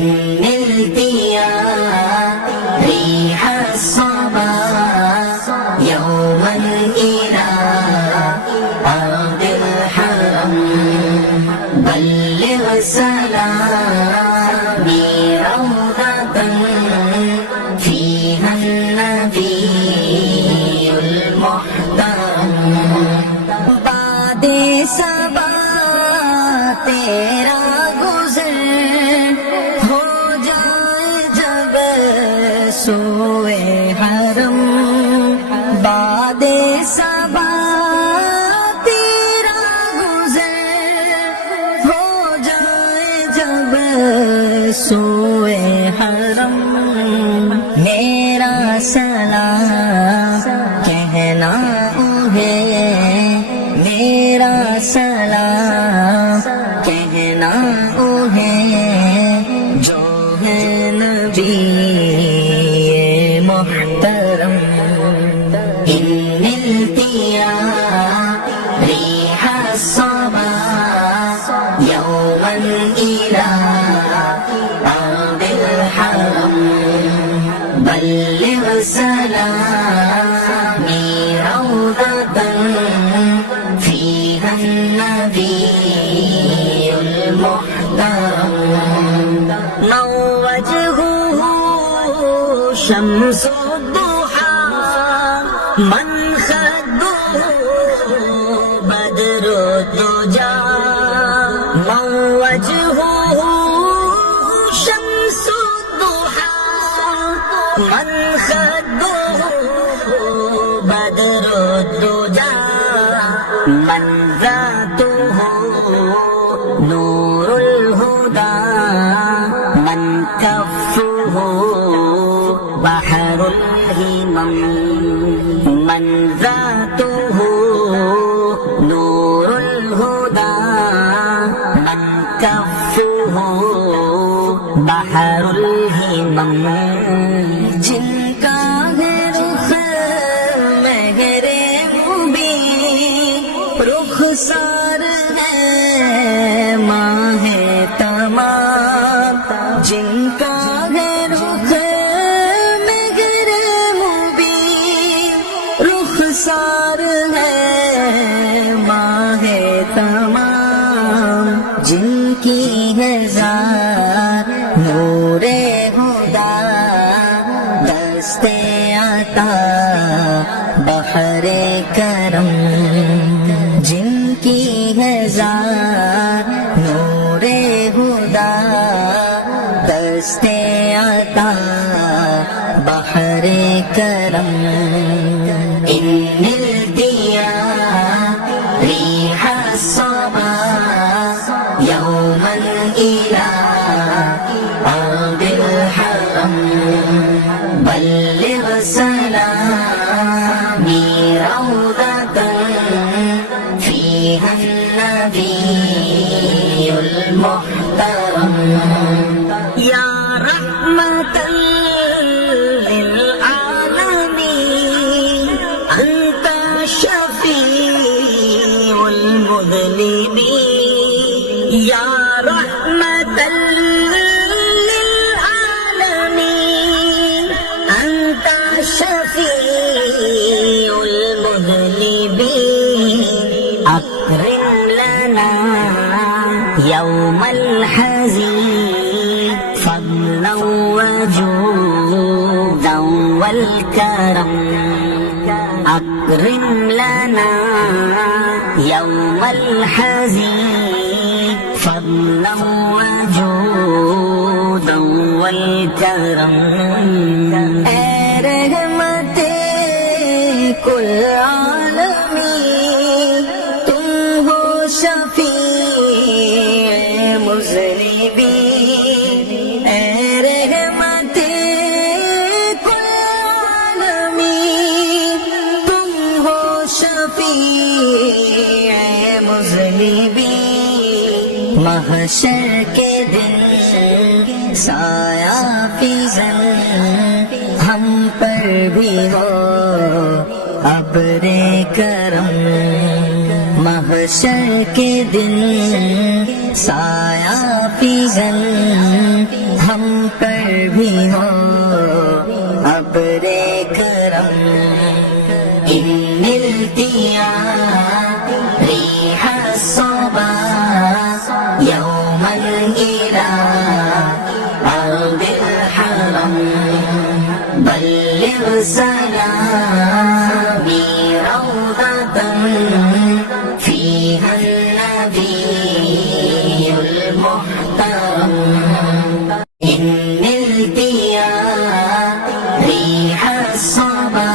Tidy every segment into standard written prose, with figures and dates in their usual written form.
إن نلت يا ريح الصبا يوما إلى أرض الحرم بلغ سلامي روضة فيها النبي المحترم بعد صبا تیرا گزر ہو جائے جب سوئے حرم بعد صبا تیرا گزر ہو جائے جب سوئے حرم میرا سلام کہنا انہیں میرا سلام کہنا انہیں جو ہے نبی محترم إن نلت يا ريح الصبا يوما إلى أرض الحرم بلغ سلامي روضة فيها النبي المحترم من وجهه شمس الضحى من خده بدر الدجى من وجهه شمس الضحى من خده بدر الدجى من ذاته نور الهدى من كفه بحر الهمم من ذاته نور الهدى من كفه بحر الهمم جن کا ہے رخ مہر مبین رخسار ہے ماہ تمام جن کا ہے رخ مہر مبین رخسار ہے ماہ تمام جن کی ہے ذات نور خدا دست عطا بحر کرم جن کی ہے ذات نور خدا دست عطا بحر کرم إن نلت يا ريح الصبا يوما إلى أرض الحرم بلغ سلامي روضة فيها النبي المحترم يا رحمة للعالمين أنت شفيع المذنبين يا رحمة للعالمين أنت شفيع المذنبين أكرم لنا يوم الحزين فضلا وجودا والكرم أكرم لنا يوم الحزين فضلا وجودا والكرم اے رحمت کل عالمین تم ہو شفیع مذنبین اے رحمت کل عالمین تم ہو شفیع مذنبین محشر کے دن سایہ فضل ہم پر بھی ہو ابر کرم محشر کے دن سایہ فضل ہم پر بھی ہو ابر کرم ان ملتیا ریح الصبا یوما الى ارض الحرم بلغ سلامي روضة فيها النبي المحترم إن نلت يا ريح الصبا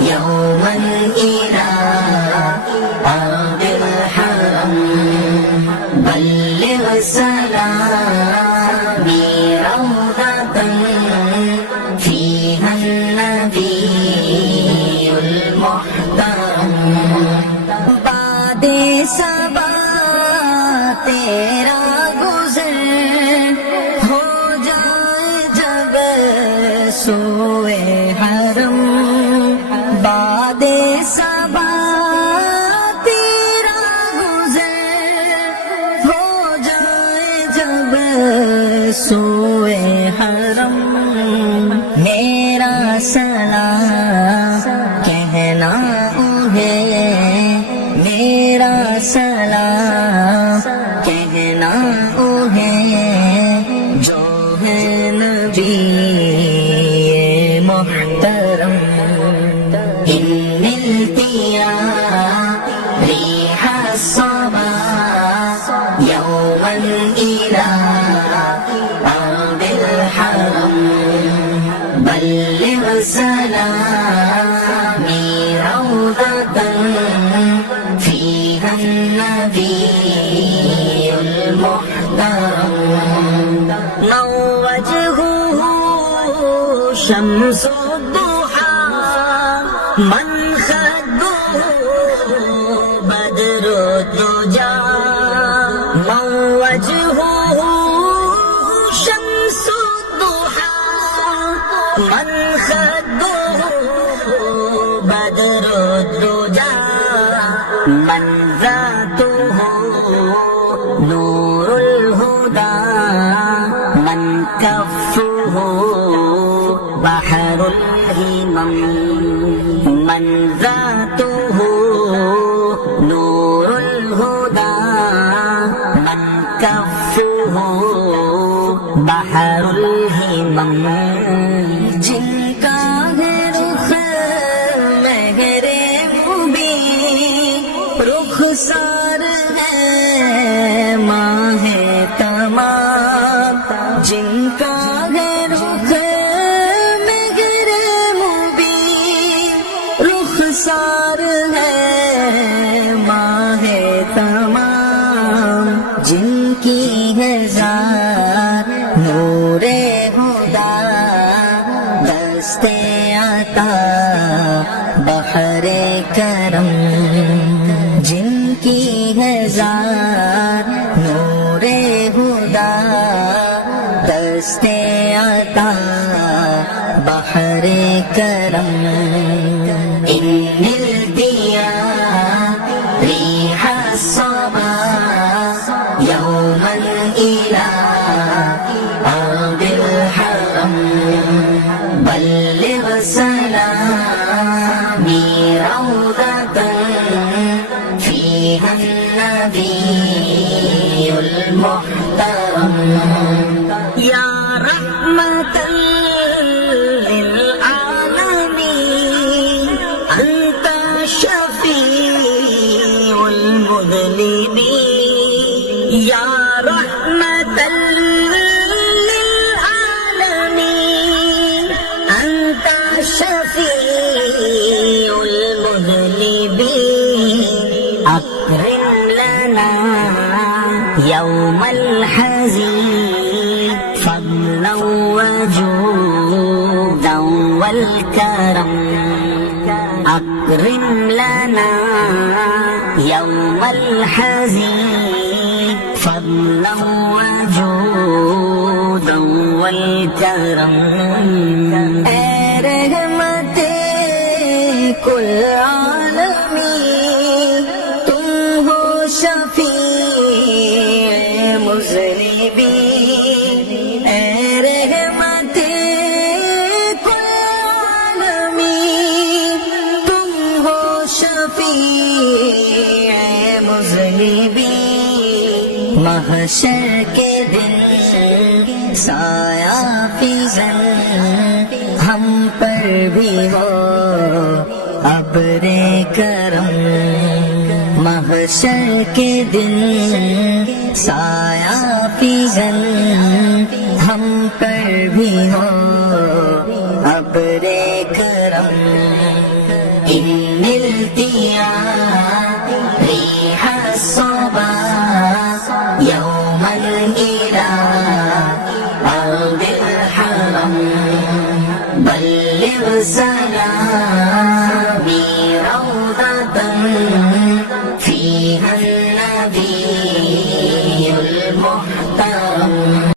يوما إلى أرض الحرم بلغ سلامي روضة فيها النبي المحترم بعد صبا تیرا گزر ہو جائے جب سوئے حرم بعد صبا تیرا گزر ہو جائے جب سوئے حرم میرا سلام کہنا انہیں میرا سلام کہنا انہیں جو ہے نبی محترم ان ملتیا ریح الصبا یوما الى ارض الحرم بلغ سلامي روضة فيها النبي المحترم من وجهه شمس الضحى من خده بدر الدجى من وجهه شمس الضحى من خده بدر الدجى من ذاته نور الهدى من كفه بحر الهمم من ذاته نور الهدى من كفه بحر الهمم جن کا ہے رخ مہر مبین رخسار ہے ماہ تمام جن کا ہے رخ مہر مبین رخسار ہے ماہ تمام جن کی ہے ذات نور خدا دست عطا بحر کرم جن کی ہے ذات نور خدا دست عطا بحر کرم ان ملتیا ریح الصبا یوما الى ارض الحرم بلغ سلامي روضة فيها النبي المحترم يا رحمة للعالمين أنت شفيع المذنبين يا رحمة للعالمين أنت شفيع المذنبين أكرم لنا يوم الحزين فضلا وجودا والكرم أكرم لنا يوم الحزين فضلا وجودا والكرم اے رحمت کل عالمین تم ہو شفیع مذنبین محشر کے دن سایہ فیضاً ہم پر بھی ہو ابر کرم، محشر کے دن سایہ فیضاً ہم پر بھی ہو ابر کرم، ان ملتیا ریح الصبا یوما الى ارض الحرم بلغ سلام